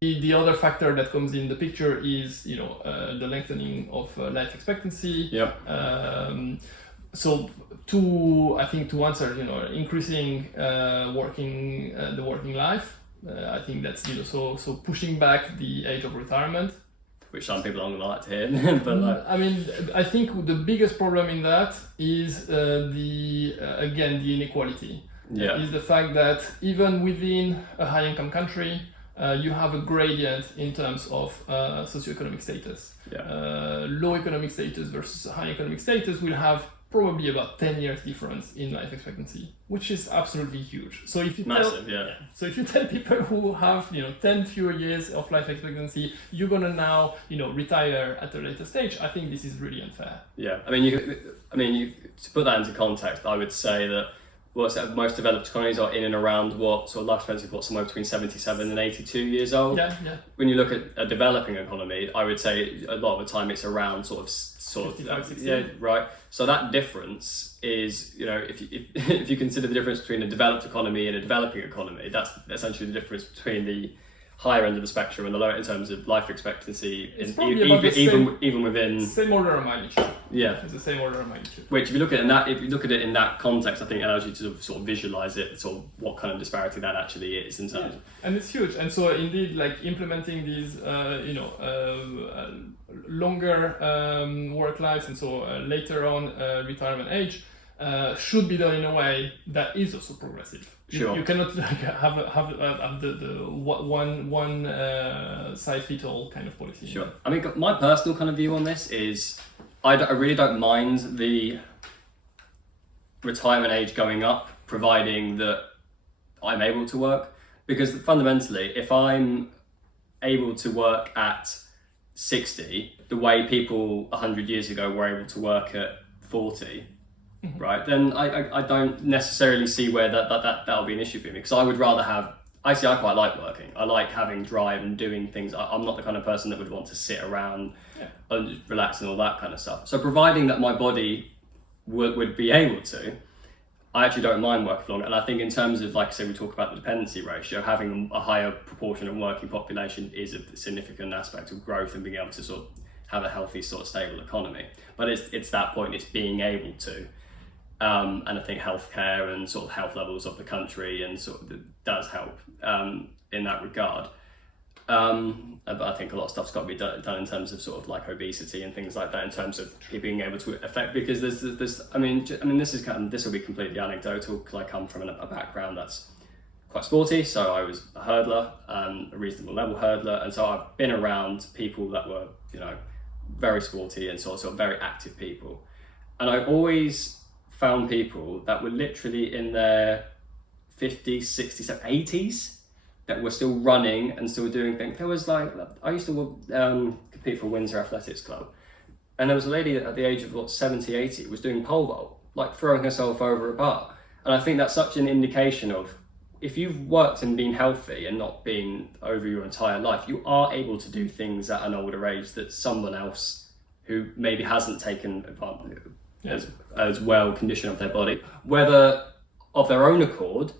The other factor that comes in the picture is, the lengthening of life expectancy. Yeah. So to answer, increasing the working life, I think that's, so pushing back the age of retirement. Which some people aren't like to hear, but I think the biggest problem in that is the inequality. Yeah. Is the fact that even within a high-income country, you have a gradient in terms of socioeconomic status. Yeah. Low economic status versus high economic status will have probably about 10 years difference in life expectancy, which is absolutely huge. So if you So if you tell people who have 10 fewer years of life expectancy, you're gonna now retire at a later stage, I think this is really unfair. Yeah, you to put that into context, I would say that most developed economies are in and around what sort of life expectancy, somewhere between 77 and 82 years old. Yeah. When you look at a developing economy, I would say a lot of the time it's around 55, 60. Yeah, right. So that difference is, if you consider the difference between a developed economy and a developing economy, that's essentially the difference between the higher end of the spectrum and the lower in terms of life expectancy. It's even within same order of magnitude. Yeah, it's the same order of magnitude. Which, if you look at it in that context, I think it allows you to sort of visualize it, sort of what kind of disparity that actually is in terms. And it's huge. And so indeed, like implementing these, longer work lives, and so later on retirement age, should be done in a way that is also progressive. Sure. You cannot have the one size fit all kind of policy. Sure. I mean, my personal kind of view on this is, I really don't mind the retirement age going up, providing that I'm able to work. Because fundamentally, if I'm able to work at 60, the way people 100 years ago were able to work at 40, right, then I don't necessarily see where that'll be an issue for me, because I would rather have, I quite like working. I like having drive and doing things. I'm not the kind of person that would want to sit around and relax and all that kind of stuff. So providing that my body would be able to, I actually don't mind working longer. And I think in terms of, like I say, we talk about the dependency ratio, having a higher proportion of working population is a significant aspect of growth and being able to sort of have a healthy, sort of stable economy. But it's that point, it's being able to. And I think healthcare and sort of health levels of the country and sort of does help in that regard. But I think a lot of stuff's got to be done in terms of sort of like obesity and things like that, in terms of being able to affect, because this will be completely anecdotal, because I come from a background that's quite sporty. So I was a hurdler, a reasonable level hurdler, and so I've been around people that were very sporty and sort of very active people, and I always found people that were literally in their 50s, 60s, 80s that were still running and still doing things. There was I used to compete for Windsor Athletics Club, and there was a lady at the age of 70, 80 was doing pole vault, like throwing herself over a bar. And I think that's such an indication of, if you've worked and been healthy and not been over your entire life, you are able to do things at an older age that someone else who maybe hasn't taken advantage as well condition of their body, whether of their own accord,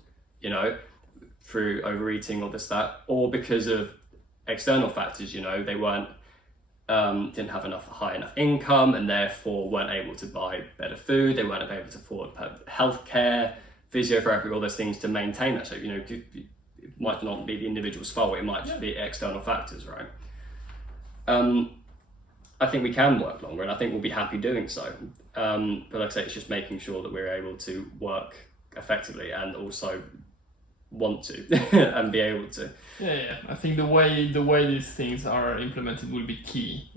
through overeating or that, or because of external factors, they weren't didn't have high enough income and therefore weren't able to buy better food, they weren't able to afford healthcare, physiotherapy, all those things to maintain that. So it might not be the individual's fault, it might just be external factors, right? I think we can work longer, and I think we'll be happy doing so. But like I say, it's just making sure that we're able to work effectively and also want to and be able to. Yeah. I think the way these things are implemented will be key.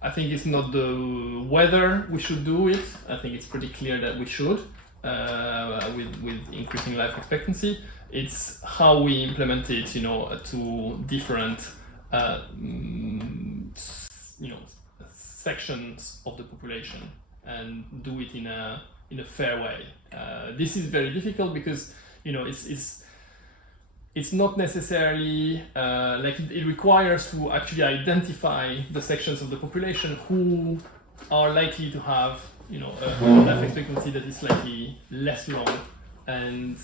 I think it's not the whether we should do it. I think it's pretty clear that we should, with increasing life expectancy. It's how we implement it, to different sections of the population, and do it in a fair way. This is very difficult because it's not necessarily it requires to actually identify the sections of the population who are likely to have a life expectancy that is slightly less long and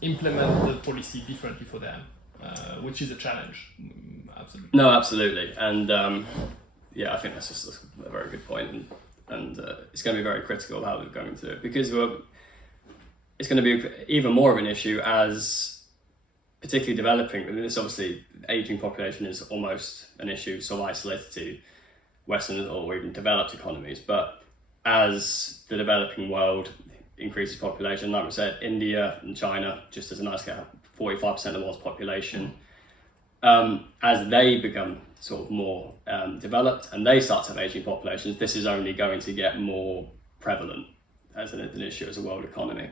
implement the policy differently for them, which is a challenge. Absolutely. No, absolutely, and I think that's just a very good point, and it's going to be very critical of how we're going to do it, because it's going to be even more of an issue as particularly developing. I mean, this obviously aging population is almost an issue sort of isolated to Western or even developed economies, but as the developing world increases population, like we said, India and China, just as a nice scale, 45% of the world's population, as they become sort of more developed and they start to have aging populations, this is only going to get more prevalent as an issue as a world economy.